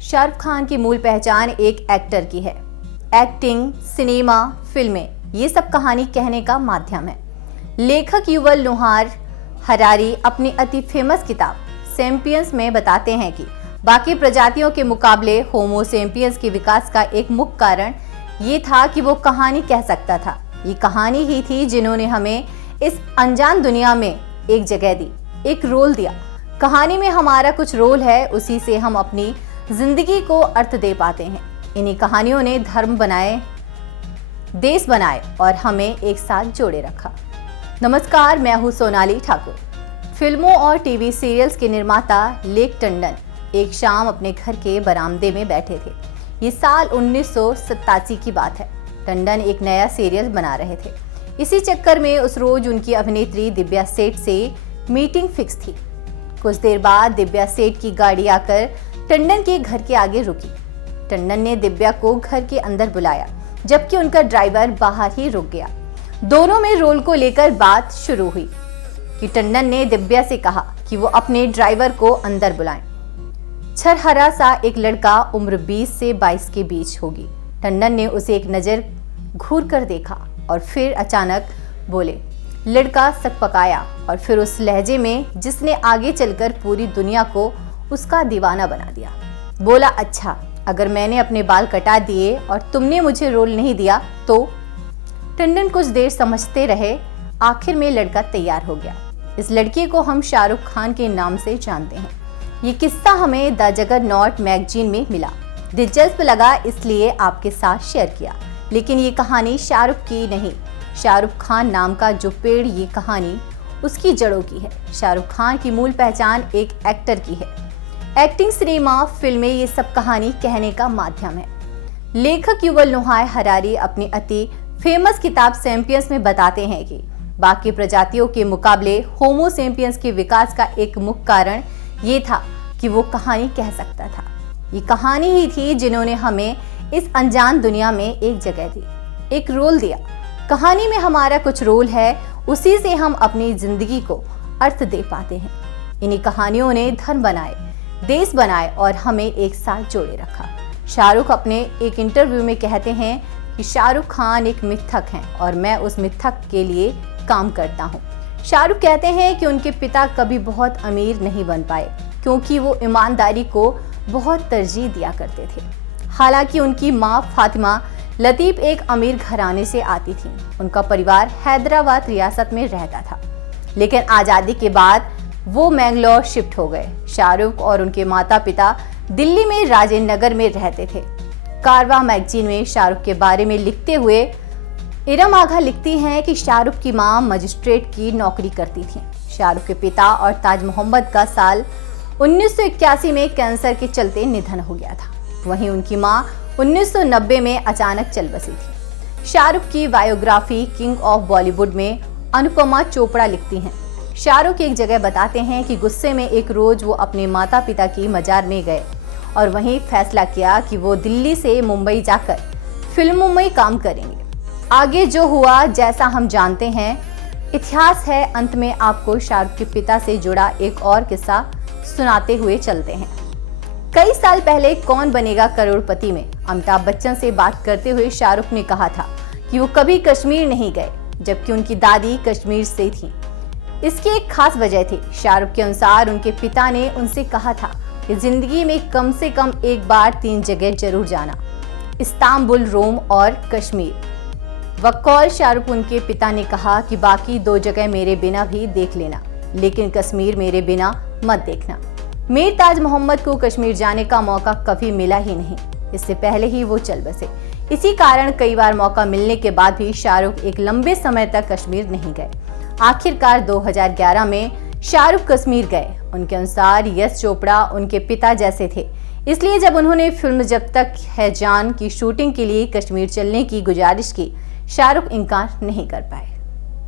शाहरुख खान की मूल पहचान एक एक्टर की है। एक्टिंग, सिनेमा, फिल्में, ये सब कहानी कहने का माध्यम है। लेखक युवल नोहार हरारी अपनी अति फेमस किताब सेपियंस में बताते हैं कि बाकी प्रजातियों के मुकाबले होमो सेपियंस के विकास का एक मुख्य कारण ये था कि वो कहानी कह सकता था। ये कहानी ही थी जिन्होंने हमें इस अनजान दुनिया में एक जगह दी, एक रोल दिया। कहानी में हमारा कुछ रोल है, उसी से हम अपनी जिंदगी को अर्थ दे पाते हैं। इन्हीं कहानियों ने धर्म बनाए, देश बनाए और हमें एक साथ जोड़े रखा। नमस्कार, मैं हूं सोनाली ठाकुर। फिल्मों और टीवी सीरियल्स के निर्माता लेक टंडन एक शाम अपने घर के बरामदे में बैठे थे। ये साल 1987 की बात है। टंडन एक नया सीरियल बना रहे थे। इसी चक्कर में उस रोज उनकी अभिनेत्री दिव्या सेठ से मीटिंग फिक्स थी। कुछ देर बाद दिव्या सेठ की गाड़ी आकर टंडन के घर के आगे रुकी। टंडन ने दिव्या को घर के अंदर बुलाया, जबकि उनका ड्राइवर बाहर ही रुक गया। दोनों में रोल को लेकर बात शुरू हुई कि टंडन ने दिव्या से कहा कि वो अपने ड्राइवर को अंदर बुलाएं। छरहरा सा एक लड़का उम्र 20 से 22 के बीच होगी। टंडन ने उसे एक नज़र घूर कर देखा और फिर अचानक बोले। लड़का सकपकाया और फिर उस लहजे में जिसने आगे चलकर पूरी दुनिया को उसका दीवाना बना दिया, बोला, अच्छा, अगर मैंने अपने बाल कटा दिए और तुमने मुझे रोल नहीं दिया तो? टंडन कुछ देर समझते रहे। आखिर में लड़का तैयार हो गया। इस लड़के को हम शाहरुख खान के नाम से जानते हैं। ये किस्सा हमें द जगरनॉट मैगजीन में मिला। दिलचस्प लगा, इसलिए आपके साथ शेयर किया। लेकिन ये कहानी शाहरुख की नहीं, शाहरुख खान नाम का जो पेड़, ये कहानी उसकी जड़ों की है। शाहरुख खान की मूल पहचान एक एक्टर की है। एक्टिंग, सिनेमा, फिल्में, ये सब कहानी कहने का माध्यम है। लेखक युवल नोहार हरारी अपनी अति फेमस किताब सेपियंस में बताते हैं कि बाकी प्रजातियों के मुकाबले होमो सेपियंस के विकास का एक मुख्य कारण ये था कि वो कहानी कह सकता था। ये कहानी ही थी जिन्होंने हमें इस अनजान दुनिया में एक जगह दी, एक रोल दिया। कहानी में हमारा कुछ रोल है, उसी से हम अपनी जिंदगी को अर्थ दे पाते हैं। इन्हीं कहानियों ने धर्म बनाए, देश बनाए और हमें एक साथ जोड़े रखा। शाहरुख अपने एक इंटरव्यू में कहते हैं कि शाहरुख खान एक मिथक हैं और मैं उस मिथक के लिए काम करता हूं। शाहरुख कहते हैं कि उनके पिता कभी बहुत अमीर नहीं बन पाए क्योंकि वो ईमानदारी को बहुत तरजीह दिया करते थे। हालांकि उनकी मां फातिमा लतीफ एक अमीर घराने से आती थी। उनका परिवार हैदराबाद रियासत में रहता था, लेकिन आज़ादी के बाद वो मैंगलोर शिफ्ट हो गए। शाहरुख और उनके माता पिता दिल्ली में राजेंद्र नगर में रहते थे। कारवा मैगजीन में शाहरुख के बारे में लिखते हुए इरम आघा लिखती हैं कि शाहरुख की मां मजिस्ट्रेट की नौकरी करती थी। शाहरुख के पिता और ताज मोहम्मद का साल 1981 में कैंसर के चलते निधन हो गया था। वहीं उनकी मां 1990 में अचानक चल बसी थी। शाहरुख की बायोग्राफी किंग ऑफ बॉलीवुड में अनुपमा चोपड़ा लिखती हैं। शाहरुख एक जगह बताते हैं कि गुस्से में एक रोज वो अपने माता पिता की मजार में गए और वहीं फैसला किया कि वो दिल्ली से मुंबई जाकर फिल्मों में काम करेंगे। आगे जो हुआ जैसा हम जानते हैं, इतिहास है। अंत में आपको शाहरुख के पिता से जुड़ा एक और किस्सा सुनाते हुए चलते हैं। कई साल पहले कौन बनेगा करोड़पति में अमिताभ बच्चन से बात करते हुए शाहरुख ने कहा था कि वो कभी कश्मीर नहीं गए, जबकि उनकी दादी कश्मीर से थी। इसकी एक खास वजह थी। शाहरुख के अनुसार उनके पिता ने उनसे कहा था कि जिंदगी में कम से कम एक बार 3 जगह जरूर जाना, इस्तांबुल, रोम और कश्मीर। वक्कौल शाहरुख उनके पिता ने कहा कि बाकी 2 जगह मेरे बिना भी देख लेना, लेकिन कश्मीर मेरे बिना मत देखना। मीर ताज मोहम्मद को कश्मीर जाने का मौका कभी मिला ही नहीं। इससे पहले ही वो चल बसे। इसी कारण कई बार मौका मिलने के बाद भी शाहरुख एक लंबे समय तक कश्मीर नहीं गए। आखिरकार 2011 में शाहरुख कश्मीर गए। उनके अनुसार यश चोपड़ा उनके पिता जैसे थे, इसलिए जब उन्होंने फिल्म जब तक है जान की शूटिंग के लिए कश्मीर चलने की गुजारिश की, शाहरुख इनकार नहीं कर पाए।